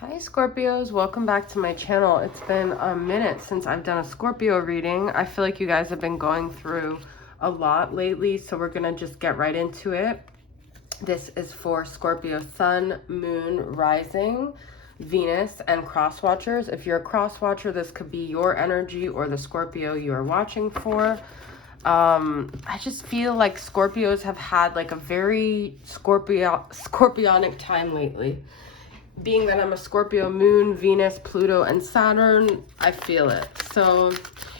Hi Scorpios, welcome back to my channel. It's been a minute since I've done a Scorpio reading. I feel like you guys have been going through a lot lately, so we're gonna just get right into it. This is for Scorpio Sun, Moon, Rising, Venus, and cross watchers. If you're a cross watcher, this could be your energy or the Scorpio you are watching for. I just feel like Scorpios have had like a very scorpionic time lately. Being that I'm a Scorpio Moon, Venus, Pluto, and Saturn, I feel it. So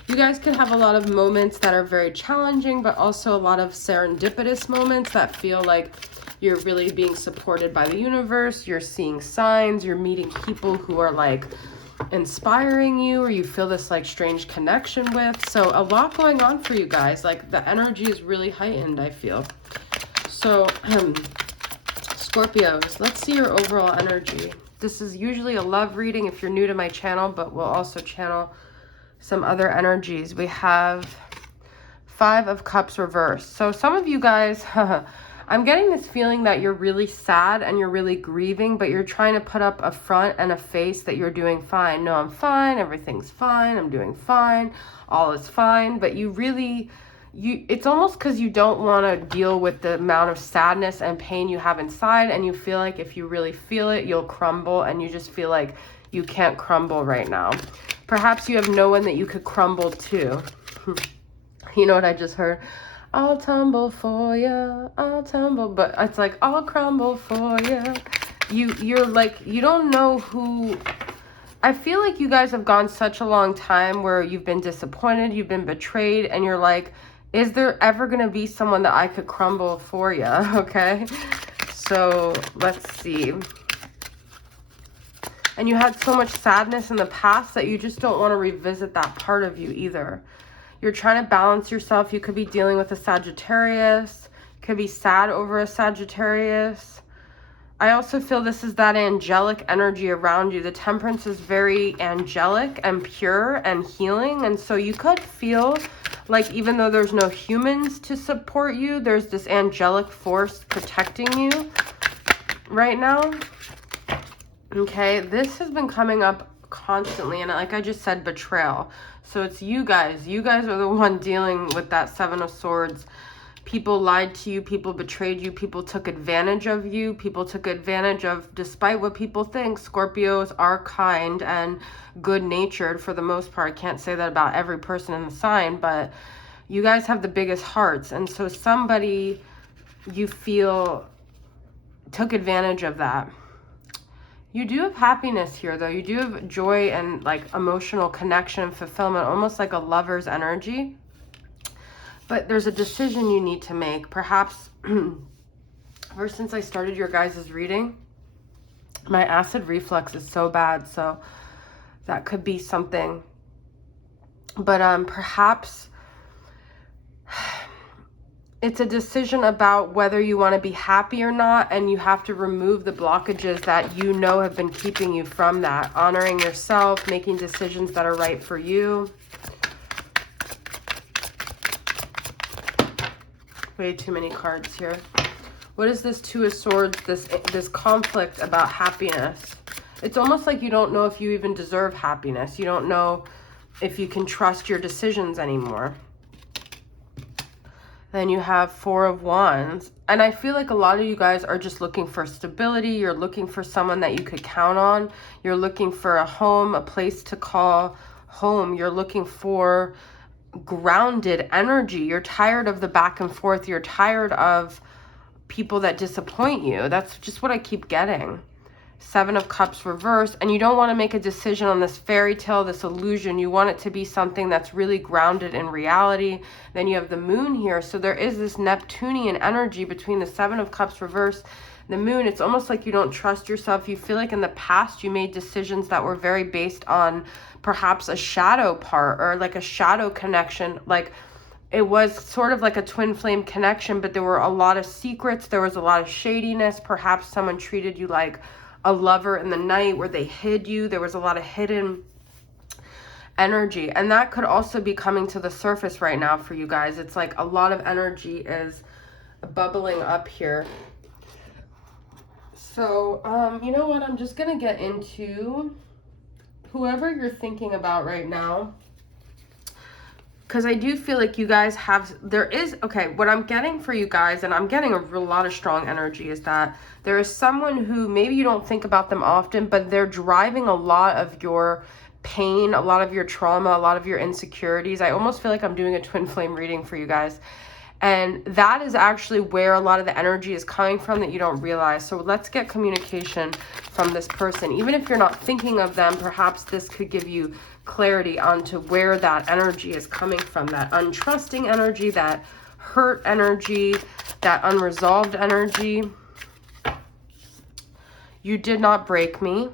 you guys can have a lot of moments that are very challenging, but also a lot of serendipitous moments that feel like you're really being supported by the universe. You're seeing signs, you're meeting people who are like inspiring you, or you feel this like strange connection with. So a lot going on for you guys. Like the energy is really heightened, I feel. So Scorpios, let's see your overall energy. This is usually a love reading if you're new to my channel, but we'll also channel some other energies. We have Five of Cups reversed. So some of you guys, I'm getting this feeling that you're really sad and you're really grieving, but you're trying to put up a front and a face that you're doing fine. No, I'm fine. Everything's fine. I'm doing fine. All is fine. But you really... it's almost because you don't want to deal with the amount of sadness and pain you have inside, and you feel like if you really feel it, you'll crumble, and you just feel like you can't crumble right now. Perhaps you have no one that you could crumble to. You know what I just heard? I'll tumble for you, I'll tumble, but it's like, I'll crumble for you. You're like, you don't know who... I feel like you guys have gone such a long time where you've been disappointed, you've been betrayed, and you're like, is there ever going to be someone that I could crumble for you? Okay. So let's see. And you had so much sadness in the past that you just don't want to revisit that part of you either. You're trying to balance yourself. You could be dealing with a Sagittarius. Could be sad over a Sagittarius. I also feel this is that angelic energy around you. The Temperance is very angelic and pure and healing. And so you could feel like even though there's no humans to support you, there's this angelic force protecting you right now. Okay, this has been coming up constantly. And like I just said, betrayal. So it's you guys. You guys are the one dealing with that Seven of Swords. People lied to you, people betrayed you, people took advantage of you, people took advantage of, despite what people think, Scorpios are kind and good-natured for the most part. I can't say that about every person in the sign, but you guys have the biggest hearts. And so somebody you feel took advantage of that. You do have happiness here, though. You do have joy and like emotional connection and fulfillment, almost like a lover's energy. But there's a decision you need to make. Perhaps, ever since I started your guys' reading, my acid reflux is so bad. So that could be something. But perhaps it's a decision about whether you want to be happy or not. And you have to remove the blockages that you know have been keeping you from that. Honoring yourself, making decisions that are right for you. Way too many cards here. What is this Two of Swords, this conflict about happiness? It's almost like you don't know if you even deserve happiness. You don't know if you can trust your decisions anymore. Then you have Four of Wands. And I feel like a lot of you guys are just looking for stability. You're looking for someone that you could count on. You're looking for a home, a place to call home. You're looking for grounded energy. You're tired of the back and forth. You're tired of people that disappoint you. That's just what I keep getting. Seven of Cups reversed. And you don't want to make a decision on this fairy tale, this illusion. You want it to be something that's really grounded in reality. Then you have the Moon here. So there is this Neptunian energy between the Seven of Cups reversed and the Moon. It's almost like you don't trust yourself. You feel like in the past you made decisions that were very based on perhaps a shadow part or like a shadow connection. Like it was sort of like a twin flame connection, but there were a lot of secrets. There was a lot of shadiness. Perhaps someone treated you like a lover in the night where they hid you. There was a lot of hidden energy. And that could also be coming to the surface right now for you guys. It's like a lot of energy is bubbling up here. So, you know what? I'm just going to get into whoever you're thinking about right now. Because I do feel like you guys have, okay, what I'm getting for you guys, and I'm getting a lot of strong energy, is that there is someone who maybe you don't think about them often, but they're driving a lot of your pain, a lot of your trauma, a lot of your insecurities. I almost feel like I'm doing a twin flame reading for you guys. And that is actually where a lot of the energy is coming from that you don't realize. So let's get communication from this person. Even if you're not thinking of them, perhaps this could give you clarity onto where that energy is coming from. That untrusting energy, that hurt energy, that unresolved energy. You did not break me,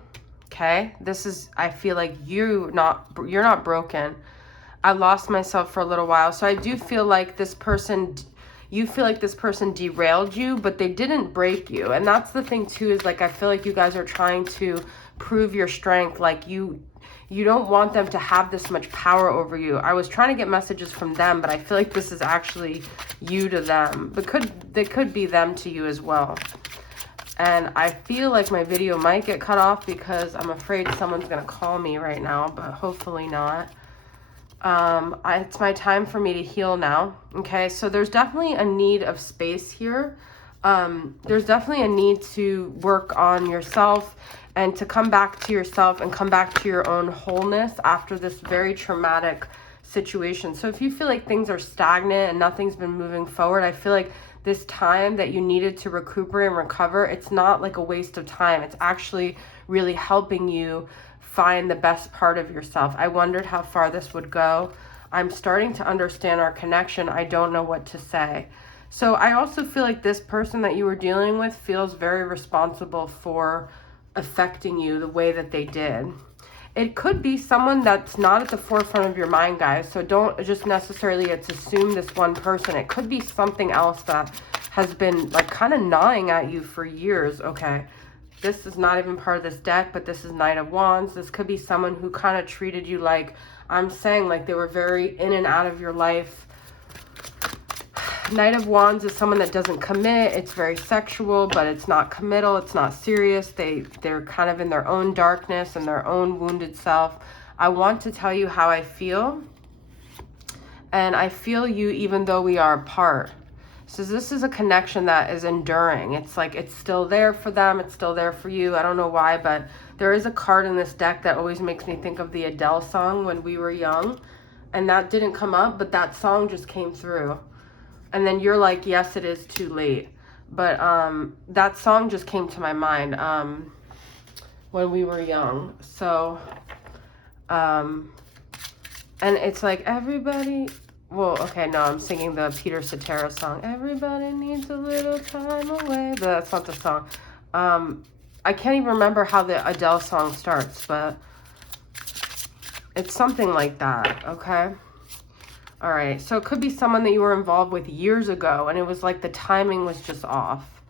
okay? This is, I feel like you're not broken. I lost myself for a little while. So I do feel like this person, you feel like this person derailed you, but they didn't break you. And that's the thing too, is like, I feel like you guys are trying to prove your strength. Like you don't want them to have this much power over you. I was trying to get messages from them, but I feel like this is actually you to them. But they could be them to you as well. And I feel like my video might get cut off because I'm afraid someone's going to call me right now, but hopefully not. It's my time for me to heal now. Okay, so there's definitely a need of space here. There's definitely a need to work on yourself and to come back to yourself and come back to your own wholeness after this very traumatic situation. So if you feel like things are stagnant and nothing's been moving forward, I feel like this time that you needed to recuperate and recover, it's not like a waste of time. It's actually really helping you find the best part of yourself. I wondered how far this would go. I'm starting to understand our connection. I don't know what to say. So I also feel like this person that you were dealing with feels very responsible for affecting you the way that they did. It could be someone that's not at the forefront of your mind, guys. So don't just necessarily assume this one person. It could be something else that has been like kind of gnawing at you for years. Okay. This is not even part of this deck, but this is Knight of Wands. This could be someone who kind of treated you like, I'm saying, like they were very in and out of your life. Knight of Wands is someone that doesn't commit. It's very sexual, but it's not committal. It's not serious. They're kind of in their own darkness and their own wounded self. I want to tell you how I feel. And I feel you even though we are apart. So this is a connection that is enduring. It's like it's still there for them. It's still there for you. I don't know why, but there is a card in this deck that always makes me think of the Adele song, When We Were Young. And that didn't come up, but that song just came through. And then you're like, yes, it is too late. But that song just came to my mind, When We Were Young. So, and it's like everybody... Well, okay, no, I'm singing the Peter Cetera song. Everybody needs a little time away. But that's not the song. I can't even remember how the Adele song starts, but it's something like that, okay? All right, so it could be someone that you were involved with years ago, and it was like the timing was just off.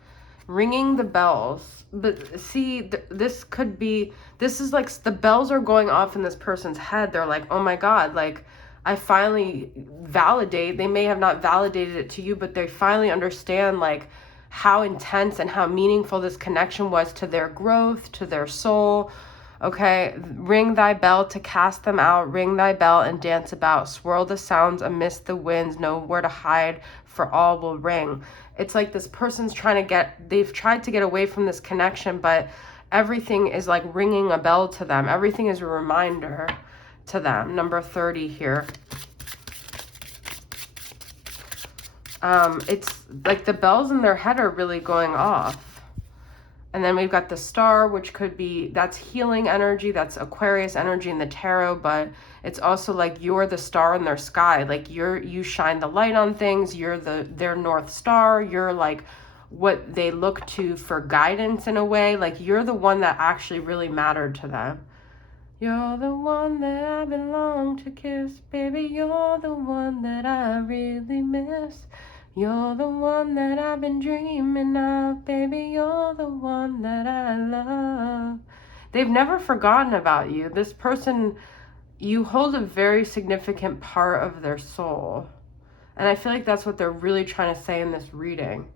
Ringing the bells. But see, this could be, this is like the bells are going off in this person's head. They're like, oh my God, like, I finally validate, they may have not validated it to you, but they finally understand like how intense and how meaningful this connection was to their growth, to their soul. Okay, ring thy bell to cast them out, ring thy bell and dance about, swirl the sounds amidst the winds, nowhere to hide, for all will ring. It's like this person's they've tried to get away from this connection, but everything is like ringing a bell to them. Everything is a reminder to them. Number 30 here. It's like the bells in their head are really going off. And then we've got the star, which could be, that's healing energy, that's Aquarius energy in the tarot, but it's also like you're the star in their sky. Like you shine the light on things, you're their North Star, you're like what they look to for guidance in a way. Like you're the one that actually really mattered to them. You're the one that I belong to kiss, baby, you're the one that I really miss. You're the one that I've been dreaming of, baby, you're the one that I love. They've never forgotten about you. This person, you hold a very significant part of their soul. And I feel like that's what they're really trying to say in this reading.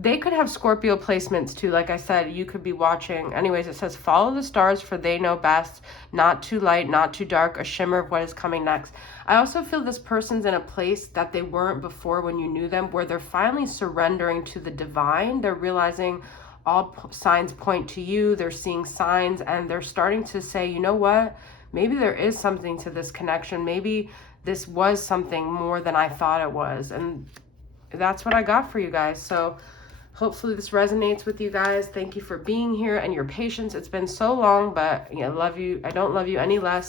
they could have Scorpio placements too. Like I said, you could be watching. Anyways, it says, follow the stars for they know best. Not too light, not too dark, a shimmer of what is coming next. I also feel this person's in a place that they weren't before when you knew them, where they're finally surrendering to the divine. They're realizing all signs point to you. They're seeing signs and they're starting to say, you know what? Maybe there is something to this connection. Maybe this was something more than I thought it was. And that's what I got for you guys. So hopefully this resonates with you guys. Thank you for being here and your patience. It's been so long, but I love you. I don't love you any less.